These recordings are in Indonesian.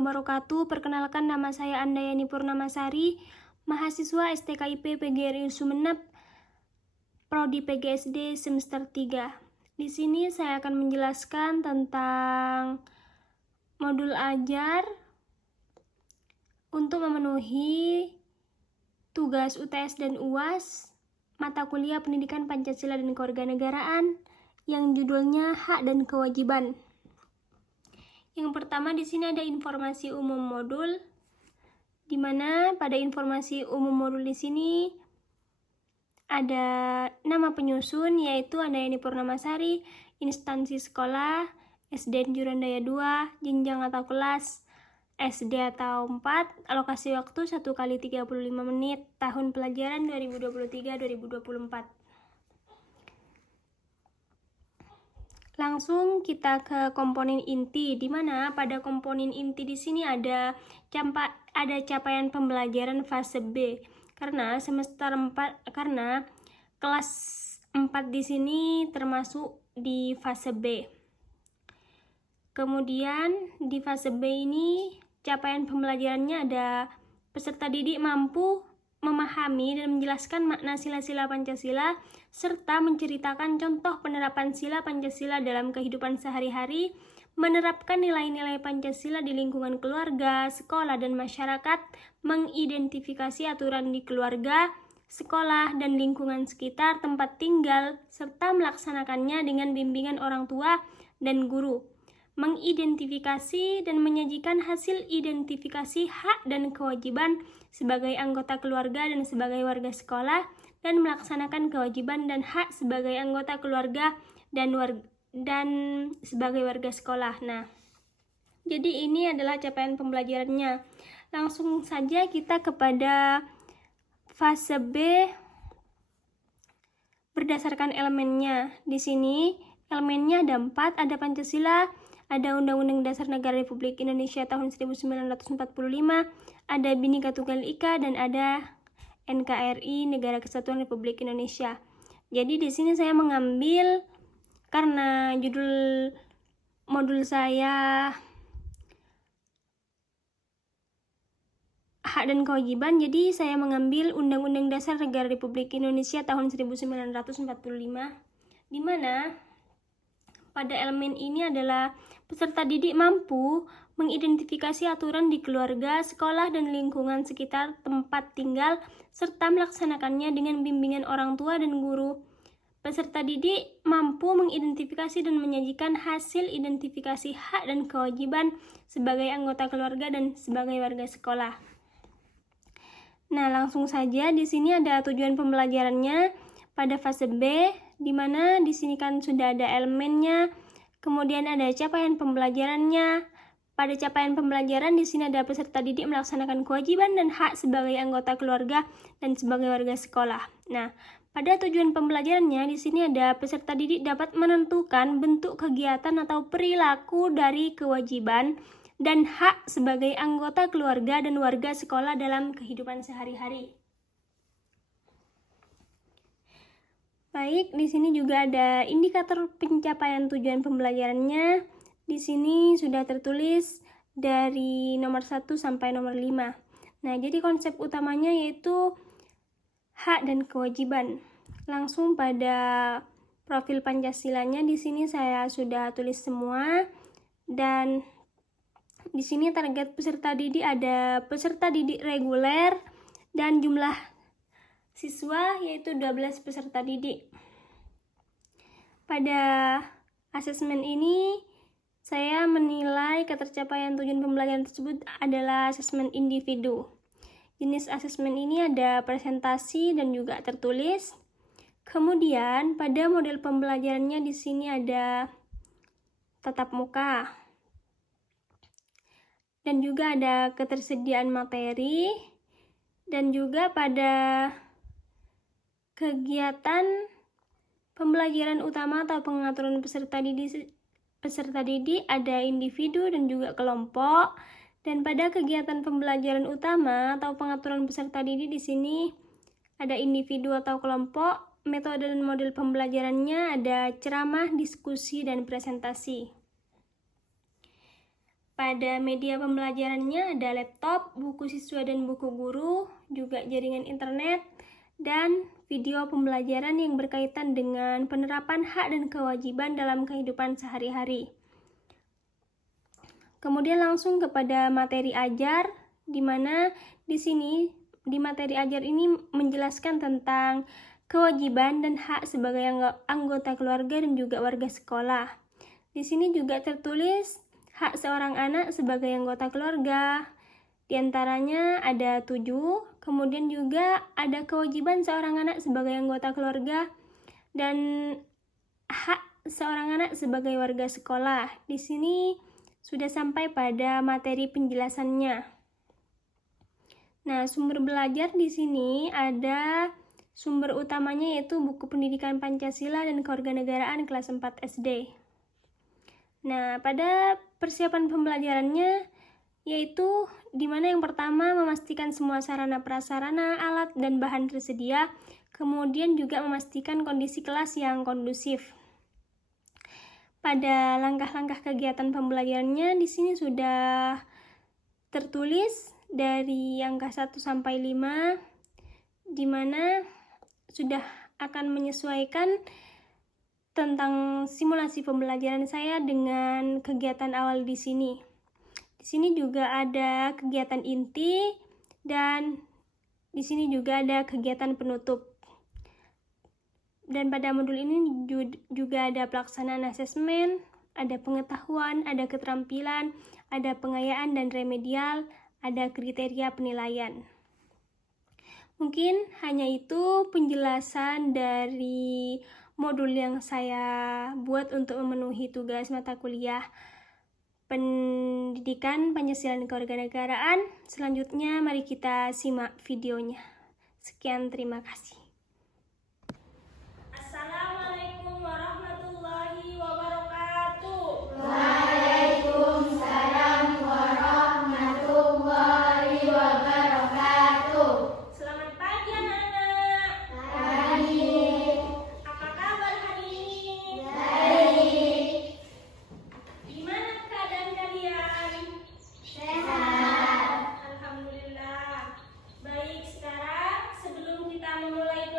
wabarakatuh. Perkenalkan, nama saya Andayani Purnamasari, mahasiswa STKIP PGRI Sumeneb, Prodi PGSD semester 3. Di sini saya akan menjelaskan tentang modul ajar untuk memenuhi tugas UTS dan UAS mata kuliah Pendidikan Pancasila dan Kewarganegaraan yang judulnya Hak dan Kewajiban. Yang pertama di sini ada informasi umum modul, di mana pada informasi umum modul di sini ada nama penyusun yaitu Andayani Purnamasari, instansi sekolah, SD Jurandaya 2, jenjang atau kelas SD atau 4, alokasi waktu 1 kali 35 menit, tahun pelajaran 2023-2024. Langsung kita ke komponen inti, di mana pada komponen inti di sini ada capaian pembelajaran fase B. Karena kelas 4 di sini termasuk di fase B. Kemudian di fase B ini capaian pembelajarannya ada peserta didik mampu memahami dan menjelaskan makna sila-sila Pancasila serta menceritakan contoh penerapan sila Pancasila dalam kehidupan sehari-hari, menerapkan nilai-nilai Pancasila di lingkungan keluarga, sekolah, dan masyarakat, mengidentifikasi aturan di keluarga, sekolah, dan lingkungan sekitar tempat tinggal, serta melaksanakannya dengan bimbingan orang tua dan guru, mengidentifikasi dan menyajikan hasil identifikasi hak dan kewajiban sebagai anggota keluarga dan sebagai warga sekolah, dan melaksanakan kewajiban dan hak sebagai anggota keluarga dan sebagai warga sekolah. Nah, jadi ini adalah capaian pembelajarannya. Langsung saja kita kepada fase B berdasarkan elemennya. Di sini elemennya ada 4, ada Pancasila, ada Undang-Undang Dasar Negara Republik Indonesia tahun 1945, ada Bhinneka Tunggal Ika, dan ada NKRI Negara Kesatuan Republik Indonesia. Jadi di sini saya mengambil, karena judul modul saya hak dan kewajiban, jadi saya mengambil Undang-Undang Dasar Negara Republik Indonesia tahun 1945, di mana pada elemen ini adalah peserta didik mampu mengidentifikasi aturan di keluarga, sekolah, dan lingkungan sekitar tempat tinggal, serta melaksanakannya dengan bimbingan orang tua dan guru. Peserta didik mampu mengidentifikasi dan menyajikan hasil identifikasi hak dan kewajiban sebagai anggota keluarga dan sebagai warga sekolah. Nah, langsung saja di sini ada tujuan pembelajarannya pada fase B, di mana di sini kan sudah ada elemennya, kemudian ada capaian pembelajarannya. Pada capaian pembelajaran di sini ada peserta didik melaksanakan kewajiban dan hak sebagai anggota keluarga dan sebagai warga sekolah. Nah, pada tujuan pembelajarannya di sini ada peserta didik dapat menentukan bentuk kegiatan atau perilaku dari kewajiban dan hak sebagai anggota keluarga dan warga sekolah dalam kehidupan sehari-hari. Baik, di sini juga ada indikator pencapaian tujuan pembelajarannya. Di sini sudah tertulis dari nomor 1 sampai nomor 5. Nah, jadi konsep utamanya yaitu hak dan kewajiban. Langsung pada profil Pancasilanya di sini saya sudah tulis semua, dan di sini target peserta didik ada peserta didik reguler dan jumlah siswa yaitu 12 peserta didik. Pada asesmen ini saya menilai ketercapaian tujuan pembelajaran tersebut adalah asesmen individu. Jenis asesmen ini ada presentasi dan juga tertulis. Kemudian pada model pembelajarannya di sini ada tatap muka. Dan juga ada ketersediaan materi, dan juga pada kegiatan pembelajaran utama atau pengaturan peserta didik ada individu dan juga kelompok. Dan pada kegiatan pembelajaran utama atau pengaturan peserta didik di sini ada individu atau kelompok. Metode dan model pembelajarannya ada ceramah, diskusi, dan presentasi. Pada media pembelajarannya ada laptop, buku siswa dan buku guru, juga jaringan internet, dan video pembelajaran yang berkaitan dengan penerapan hak dan kewajiban dalam kehidupan sehari-hari. Kemudian langsung kepada materi ajar, di mana di sini di materi ajar ini menjelaskan tentang kewajiban dan hak sebagai anggota keluarga dan juga warga sekolah. Di sini juga tertulis hak seorang anak sebagai anggota keluarga. Di antaranya ada 7, kemudian juga ada kewajiban seorang anak sebagai anggota keluarga dan hak seorang anak sebagai warga sekolah. Di sini sudah sampai pada materi penjelasannya. Nah, sumber belajar di sini ada sumber utamanya yaitu buku pendidikan Pancasila dan kewarganegaraan kelas 4 SD. Nah, pada persiapan pembelajarannya yaitu di mana yang pertama memastikan semua sarana prasarana, alat dan bahan tersedia, kemudian juga memastikan kondisi kelas yang kondusif. Pada langkah-langkah kegiatan pembelajarannya di sini sudah tertulis dari angka 1 sampai 5 di mana sudah akan menyesuaikan tentang simulasi pembelajaran saya dengan kegiatan awal di sini. Di sini juga ada kegiatan inti dan di sini juga ada kegiatan penutup. Dan pada modul ini juga ada pelaksanaan asesmen, ada pengetahuan, ada keterampilan, ada pengayaan dan remedial, ada kriteria penilaian. Mungkin hanya itu penjelasan dari modul yang saya buat untuk memenuhi tugas mata kuliah Pendidikan Pancasila dan Kewarganegaraan. Selanjutnya mari kita simak videonya. Sekian, terima kasih. Assalamualaikum warahmatullahi wabarakatuh. Waalaikumsalam warahmatullahi wabarakatuh. Selamat pagi anak-anak. Pagi. Apa kabar hari ini? Baik. Gimana keadaan kalian? Sehat. Alhamdulillah. Baik, sekarang sebelum kita memulai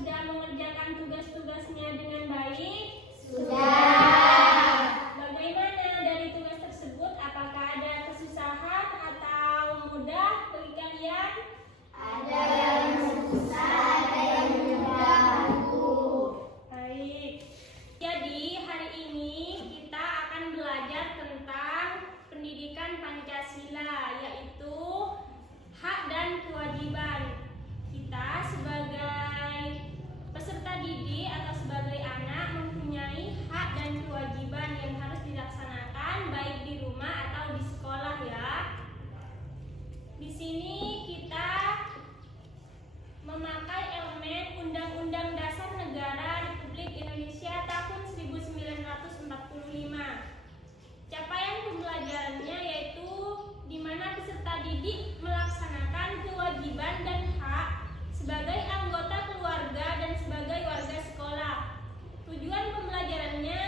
sudah mengerjakan tugas-tugasnya dengan baik? Sudah. Bagaimana dari tugas tersebut? Apakah ada kesusahan atau mudah bagi kalian? Ada yang susah, ada yang mudah, Bu. Baik. Jadi hari ini kita akan belajar tentang pendidikan Pancasila, yaitu hak dan kewajiban. Kita sebagai peserta didik atau sebagai anak mempunyai hak dan kewajiban yang harus dilaksanakan baik di rumah atau di sekolah ya. Di sini kita memakai elemen Undang-Undang Dasar Negara Republik Indonesia tahun 1945. Capaian pembelajarannya yaitu di mana peserta didik melaksanakan kewajiban dan hak sebagai anggota keluarga dan sebagai warga sekolah. Tujuan pembelajarannya,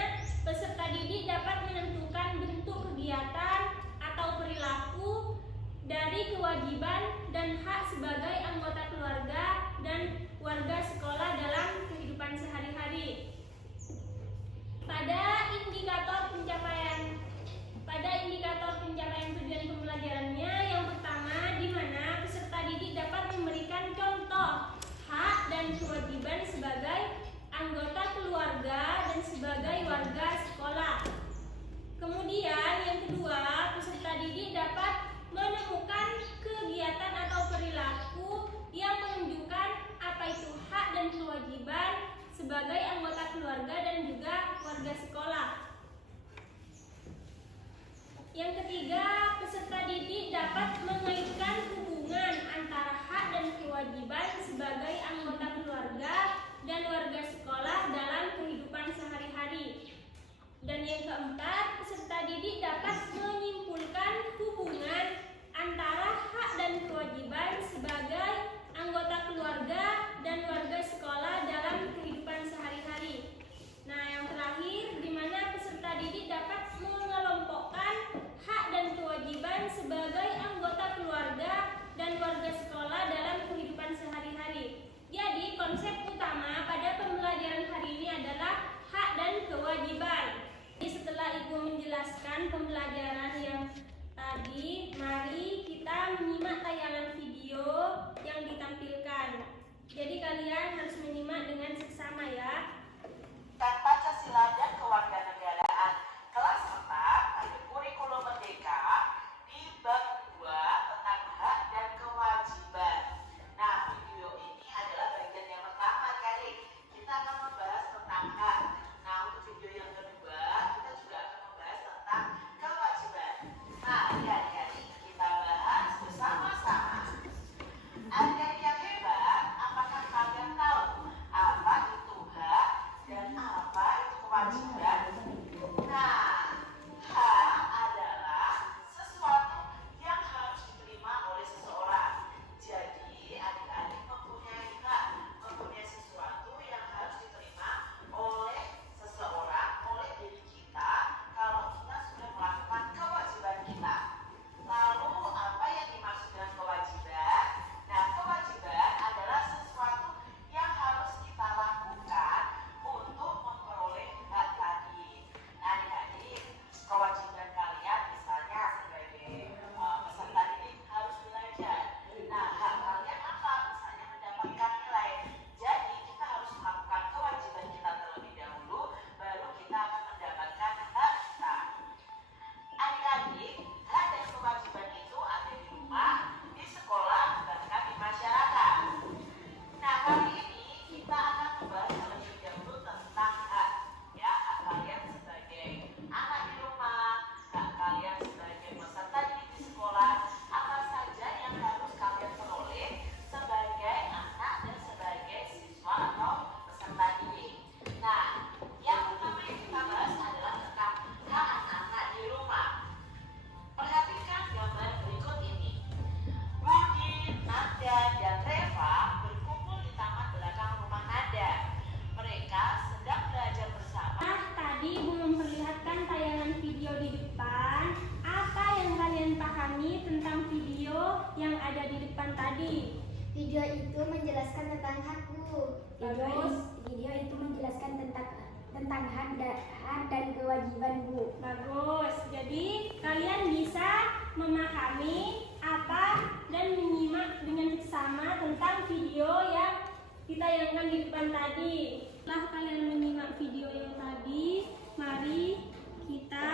peserta didik dapat menentukan bentuk kegiatan atau perilaku dari kewajiban dan hak sebagai anggota keluarga dan warga sekolah dalam kehidupan sehari-hari. Pada indikator pencapaian tujuan pembelajarannya, yang pertama di mana peserta didik dapat memberikan contoh hak dan kewajiban sebagai anggota keluarga dan sebagai warga sekolah. Kemudian yang kedua, peserta didik dapat menemukan kegiatan atau perilaku yang menunjukkan apa itu hak dan kewajiban sebagai anggota keluarga dan juga warga sekolah. Yang ketiga, peserta didik dapat mengaitkan hubungan antara hak dan kewajiban sebagai anggota keluarga dan warga sekolah dalam kehidupan sehari-hari. Dan yang keempat, peserta didik dapat menyimpulkan hubungan antara hak dan kewajiban sebagai anggota keluarga dan warga sekolah dalam kehidupan sehari-hari. Nah, yang terakhir, di mana peserta didik dapat mengelompokkan hak dan kewajiban sebagai anggota keluarga dan warga sekolah dalam kehidupan sehari-hari. Jadi, menjelaskan tentang hak, Bu. Video itu menjelaskan tentang hak dan kewajiban, Bu. Bagus. Jadi kalian bisa memahami apa dan menyimak dengan seksama tentang video yang kita tayangkan di depan tadi. Setelah kalian menyimak video yang tadi, mari kita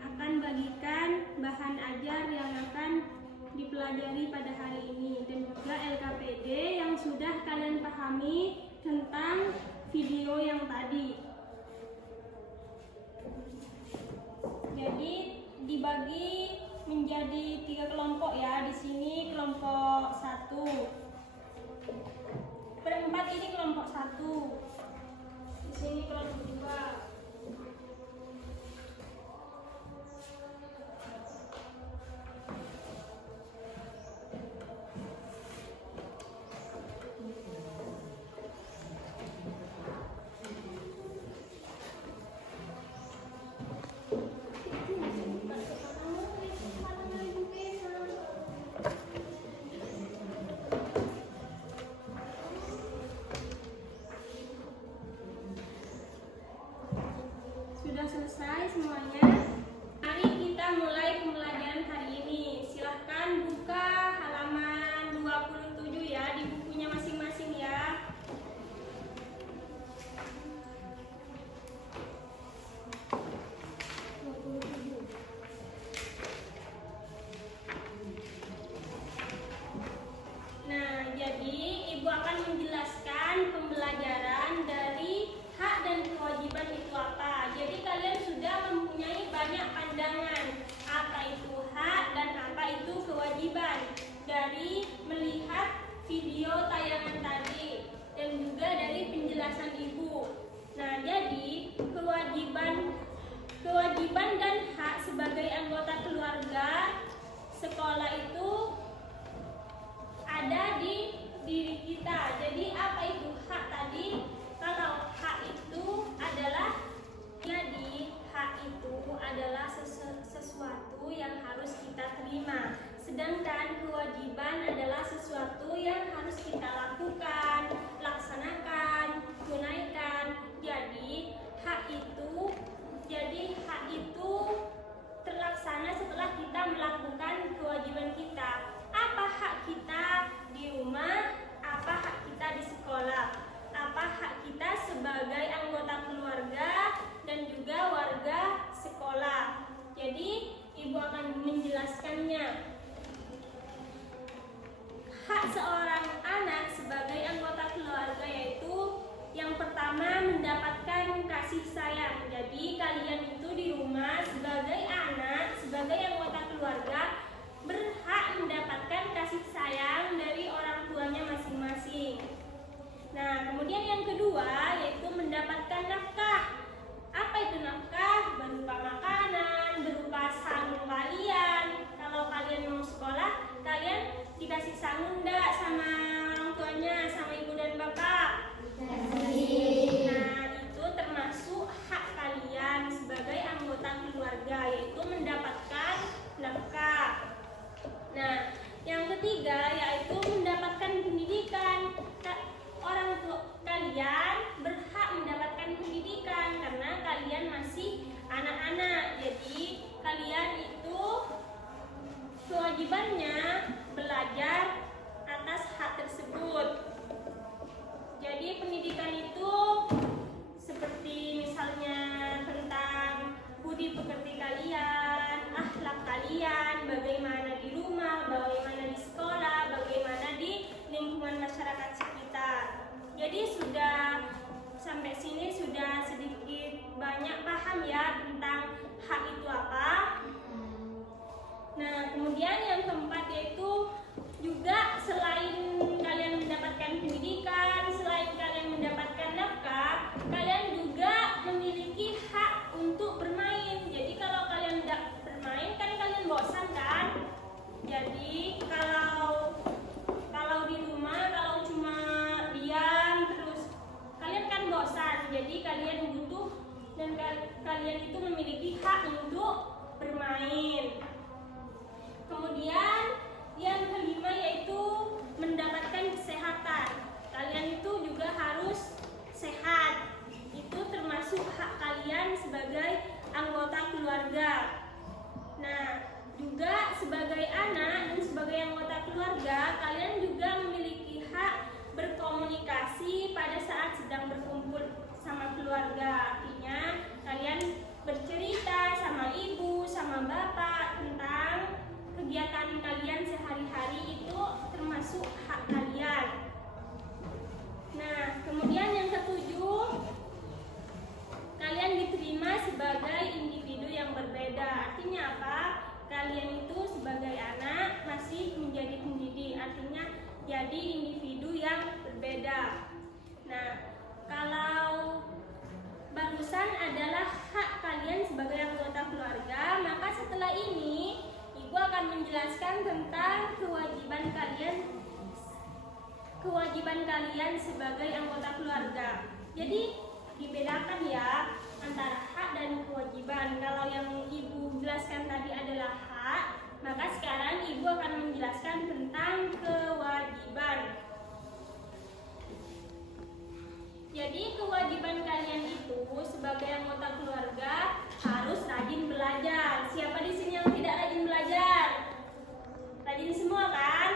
akan bagikan bahan ajar yang akan dipelajari pada hari ini dan juga LKPD yang sudah kalian pahami tentang video yang tadi. Jadi dibagi menjadi 3 kelompok ya. Di sini kelompok 1. Berempat ini kelompok 1. Di sini kelompok 2. Sudah selesai semuanya. Mari kita mulai pembelajaran hari ini. Silahkan buka halaman 27 ya di bukunya masing-masing ya. Nah, jadi Ibu akan menjelaskan pembelajaran dari hak dan kewajiban itu apa. Jadi kalian sudah mempunyai banyak pandangan apa itu hak dan apa itu kewajiban dari melihat video tayangan tadi dan juga dari penjelasan Ibu. Nah, jadi kewajiban dan hak sebagai anggota keluarga sekolah itu ada di diri kita. Jadi apa itu hak tadi? Kalau hak itu adalah, jadi hak itu adalah sesuatu yang harus kita terima. Sedangkan kewajiban adalah sesuatu yang harus kita lakukan, laksanakan, tunaikan. Jadi hak itu terlaksana setelah kita melakukan kewajiban kita. Apa hak kita di rumah? Apa hak kita di sekolah? Apa hak kita sebagai anggota keluarga dan juga warga sekolah. Jadi Ibu akan menjelaskannya. Hak seorang anak sebagai anggota keluarga yaitu yang pertama mendapatkan kasih sayang. Jadi kalian itu di rumah sebagai anak, sebagai anggota keluarga berhak mendapatkan kasih sayang dari orang tuanya masing-masing. Nah, kemudian yang kedua yaitu mendapatkan nafkah. Apa itu nafkah? Berupa makanan, berupa sangun kalian. Kalau kalian mau sekolah, kalian dikasih sangun enggak sama orang tuanya, sama ibu dan bapak? Nah, itu termasuk hak kalian sebagai anggota keluarga, yaitu mendapatkan nafkah. Nah, yang ketiga yaitu mendapatkan pendidikan. Orang tua kalian berhak mendapatkan pendidikan karena kalian masih anak-anak. Jadi kalian itu kewajibannya belajar atas hak tersebut. Jadi pendidikan itu seperti misalnya tentang budi pekerti kalian, akhlak kalian, bagaimana di rumah, bagaimana di sekolah, bagaimana di lingkungan masyarakat sekitar. Jadi sudah sampai sini sudah sedikit banyak paham ya tentang hak itu apa. Nah, kemudian yang keempat yaitu juga selain kalian mendapatkan pendidikan, selain kalian mendapatkan nafkah, kalian juga memiliki hak untuk bermain. Jadi kalau kalian tidak bermain kan kalian bosan kan? Jadi kalau di rumah kalau cuma diam terus kalian kan bosan. Jadi kalian butuh dan kalian itu memiliki hak untuk bermain. Kemudian yang kelima yaitu mendapatkan kesehatan. Kalian itu juga harus sehat. Itu termasuk hak kalian sebagai anggota keluarga. Nah, juga sebagai anak dan sebagai anggota keluarga, kalian juga memiliki hak berkomunikasi pada saat sedang berkumpul sama keluarga. Artinya, kalian bercerita sama ibu, sama bapak tentang kegiatan kalian sehari-hari, itu termasuk hak kalian. Nah, kemudian yang ketujuh, kalian diterima sebagai individu yang berbeda. Artinya apa? Kalian itu sebagai anak masih menjadi pendidik. Artinya jadi individu yang berbeda. Nah, kalau barusan adalah hak kalian sebagai anggota keluarga, maka setelah ini Ibu akan menjelaskan tentang kewajiban kalian sebagai anggota keluarga. Jadi dibedakan ya antara hak dan kewajiban. Kalau yang Ibu jelaskan tadi adalah hak, maka sekarang Ibu akan menjelaskan tentang kewajiban. Jadi kewajiban kalian itu sebagai anggota keluarga harus rajin belajar. Siapa di sini yang tidak rajin belajar? Rajin semua kan?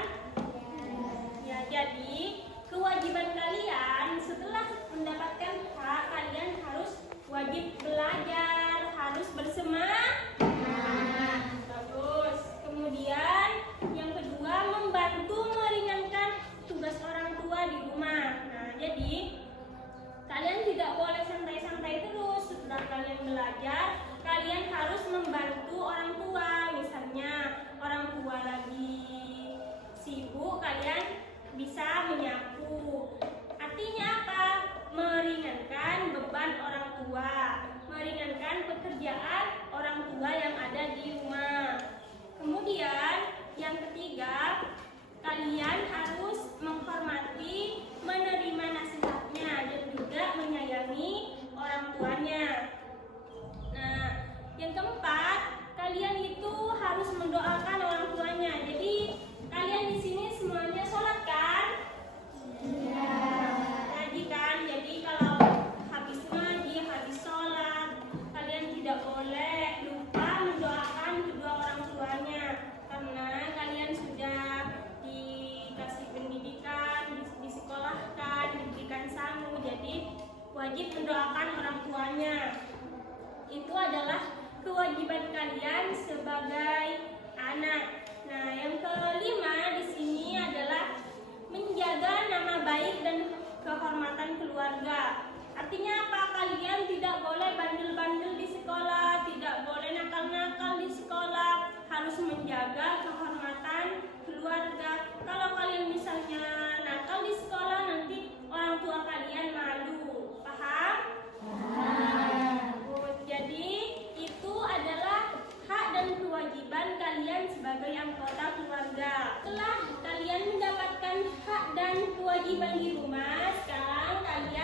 Ya, jadi kewajiban kalian setelah mendapatkan hak, kalian harus wajib belajar, harus bersemangat. Bagus. Kemudian yang kedua, membantu meringankan tugas orang tua di rumah. Nah, jadi kalian tidak boleh santai-santai terus. Setelah kalian belajar, kalian harus membantu orang tua. Misalnya orang tua lagi sibuk, kalian bisa menyapu. Artinya apa? Meringankan beban orang tua, meringankan pekerjaan orang tua yang ada di rumah. Kemudian yang ketiga, kalian harus menghormati, menerima nasihatnya, dan juga menyayangi orang tuanya. Nah, yang keempat, kalian itu harus mendoakan orang tuanya. Jadi kalian di sini semuanya sholat kan? Iya. Ngaji kan? Jadi kalau habis ngaji, habis sholat, kalian tidak boleh lupa mendoakan kedua orang tuanya, karena kalian sudah dikasih pendidikan, disekolahkan, diberikan sangu, jadi wajib mendoakan orang tuanya. Itu adalah kewajiban kalian sebagai anak. Nah, yang kelima di sini adalah menjaga nama baik dan kehormatan keluarga. Artinya apa? Kalian tidak boleh bandel-bandel di sekolah, tidak boleh nakal-nakal di sekolah, harus menjaga kehormatan keluarga. Kalau kalian misalnya nakal di sekolah, nanti orang tua kalian malu. Paham? Jadi itu adalah hak dan kewajiban kalian sebagai anggota keluarga. Setelah kalian mendapatkan hak dan kewajiban di rumah, sekarang kalian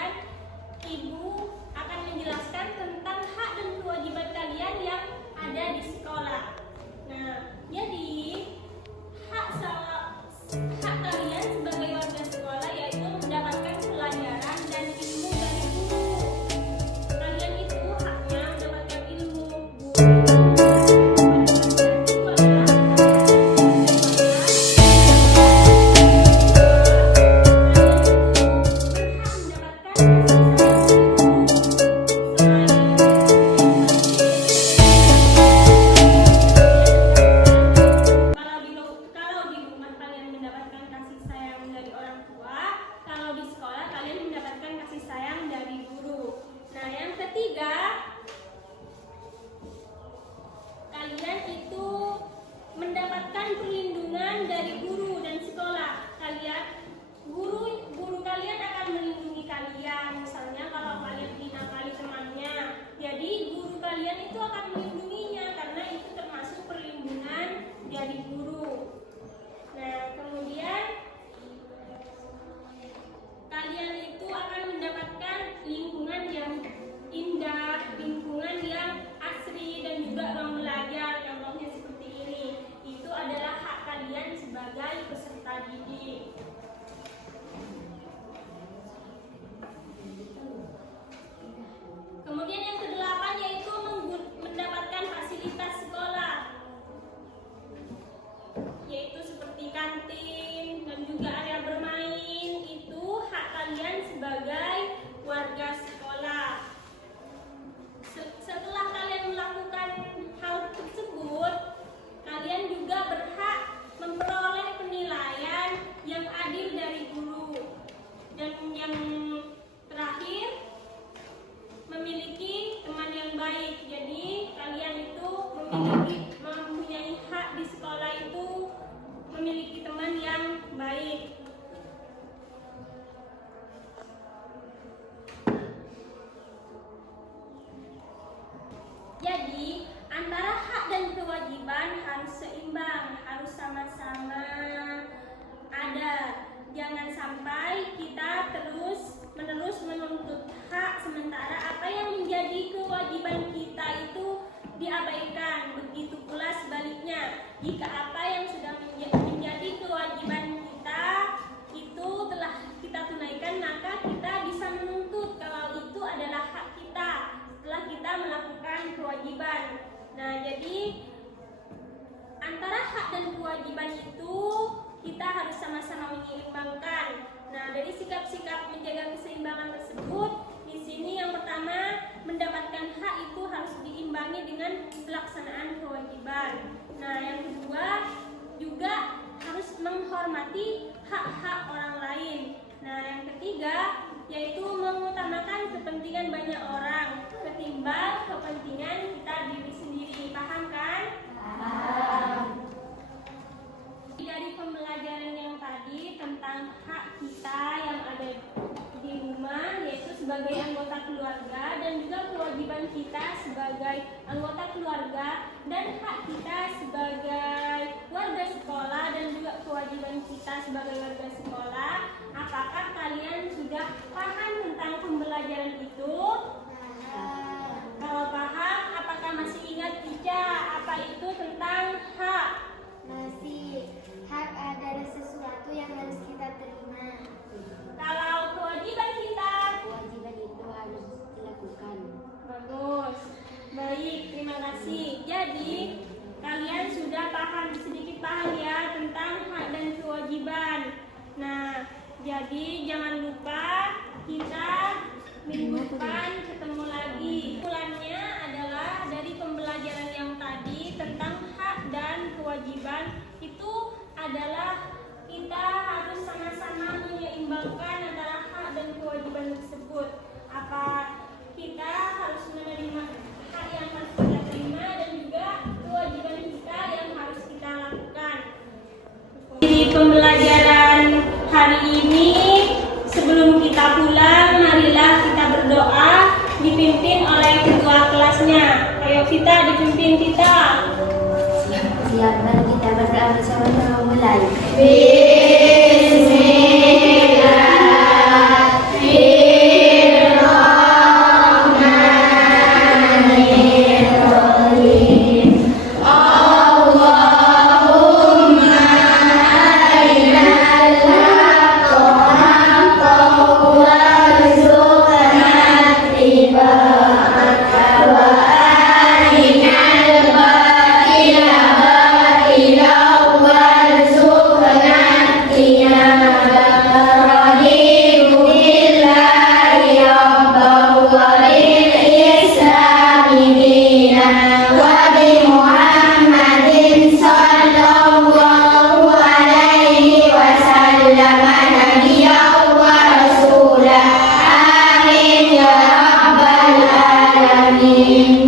sebagai warga sekolah. Setelah kalian melakukan hal tersebut, kalian juga berhak memperoleh penilaian yang adil dari guru. Dan yang terakhir, memiliki teman yang baik. Jadi kalian itu mempunyai hak di sekolah itu memiliki teman yang baik. Jadi antara hak dan kewajiban harus seimbang, harus sama-sama ada. Jangan sampai kita terus-menerus menuntut hak sementara apa yang menjadi kewajiban kita itu diabaikan. Begitu pula sebaliknya, jika apa yang sudah menjadi kewajiban kita itu telah kita tunaikan, maka kita bisa menuntut kalau itu adalah hak kita setelah kita melakukan kewajiban. Nah, jadi antara hak dan kewajiban itu kita harus sama-sama menyeimbangkan. Nah, dari sikap-sikap menjaga keseimbangan tersebut, di sini yang pertama, mendapatkan hak itu harus diimbangi dengan pelaksanaan kewajiban. Nah, yang kedua, juga harus menghormati hak-hak orang lain. Nah, yang ketiga, yaitu mengutamakan kepentingan banyak orang ketimbang kepentingan kita diri sendiri. Paham kan? Paham. Dari pembelajaran yang tadi tentang hak kita yang ada di rumah, yaitu sebagai anggota keluarga, dan juga kewajiban kita sebagai anggota keluarga, dan hak kita sebagai warga sekolah, dan juga kewajiban kita sebagai warga sekolah. Apakah kalian sudah paham tentang pembelajaran itu? Kalau paham, apakah masih ingat Ica apa itu tentang hak? Masih. Hak adalah sesuatu yang harus kita terima. Kalau kewajiban kita? Kewajiban itu harus dilakukan. Bagus. Baik, terima kasih. Jadi, kalian sudah sedikit paham ya tentang hak dan kewajiban. Nah, jadi jangan lupa kita minggu depan ketemu lagi. Kesimpulannya adalah dari pembelajaran yang tadi tentang hak dan kewajiban itu adalah kita harus sama-sama menyeimbangkan antara hak dan kewajiban tersebut. Apa kita harus menerima hak yang harus kita terima dan juga kewajiban kita yang harus kita lakukan. Di pembelajaran hari ini, sebelum kita pulang, marilah kita berdoa dipimpin oleh ketua kelasnya. Ayo kita dipimpin kita. Siap, mari kita berdoa bersama-sama mulai.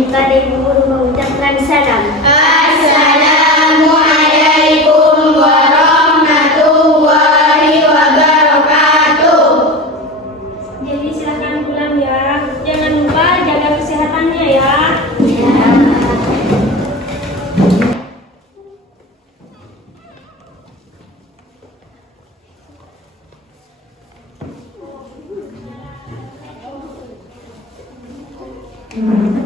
Tadi guru mengucapkan salam. Assalamualaikum warahmatullahi wabarakatuh. Jadi silakan pulang ya. Jangan lupa jaga kesehatannya ya. Ya.